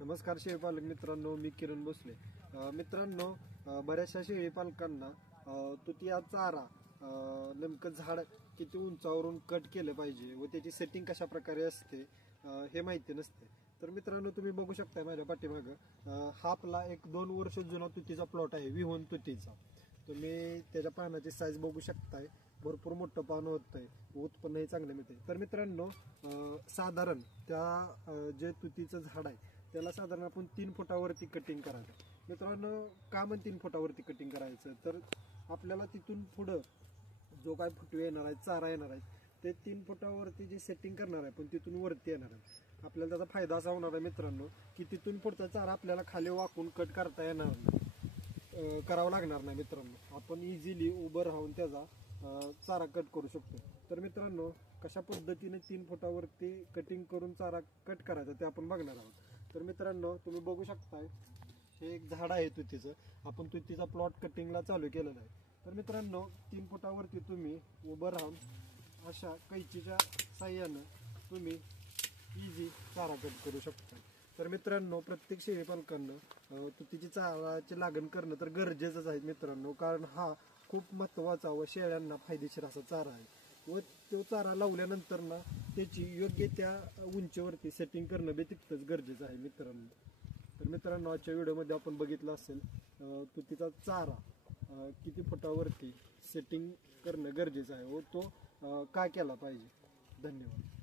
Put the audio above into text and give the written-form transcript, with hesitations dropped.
नमस्कार शेळीपालक मित्रांनो, मी किरण भोसले. मित्रांनो, बऱ्याचशा शेळीपालकांना तुतीया चारा नेमकं झाड किती उंचावरून कट केलं पाहिजे व त्याची सेटिंग कशा प्रकारे असते हे माहिती नसते. तर मित्रांनो, तुम्ही बघू शकताय माझ्या पाठीमागं हा आपला 1-2 वर्ष जुना तुतीचा प्लॉट आहे, विहोन तुतीचा. तुम्ही त्याच्या पानाची साईज बघू शकताय, भरपूर मोठं पान होतंय, उत्पन्नही चांगले मिळते. तर मित्रांनो, साधारण त्या जे तुतीचं झाड आहे त्याला साधारण आपण 3 फुटावरती कटिंग करायचं. मित्रांनो, का म्हणून 3 फुटावरती कटिंग करायचं, तर आपल्याला तिथून पुढं जो काय फुटवे येणार आहे, चारा येणार आहे, ते 3 फुटावरती जे सेटिंग करणार आहे पण तिथून वरती येणार आहे. आपल्याला त्याचा फायदा असा होणार आहे मित्रांनो, की तिथून पुढचा चारा आपल्याला खाली वाकून कट करता येणार नाही, करावं लागणार नाही. मित्रांनो, आपण इझिली उभं राहून त्याचा चारा कट करू शकतो. तर मित्रांनो, कशा पद्धतीने 3 फुटावरती कटिंग करून चारा कट करायचा ते आपण बघणार आहोत. तर मित्रांनो, तुम्ही बघू शकताय, हे एक झाड आहे तुतीचं. आपण तुतीचा प्लॉट कटिंगला चालू केलेला आहे. तर मित्रांनो, 3 फुटावरती तुम्ही उभं राहून अशा कैचीच्या साह्यानं तुम्ही इझी चारा कट करू शकता. तर मित्रांनो, प्रत्येक शेळीपालकांना तुतीची चाराची लागण करणं तर गरजेचंच आहे मित्रांनो, कारण हा खूप महत्त्वाचा व शेळ्यांना फायदेशीर असा चारा आहे. व तो चारा लावल्यानंतर ना त्याची योग्य त्या उंचीवरती सेटिंग करणं बी तितकंच गरजेचं आहे मित्रांनो. तर मित्रांनो, आजच्या व्हिडिओमध्ये आपण बघितलं असेल तुतीचा चारा किती फुटावरती सेटिंग करणं गरजेचं आहे व तो काय केला पाहिजे. धन्यवाद.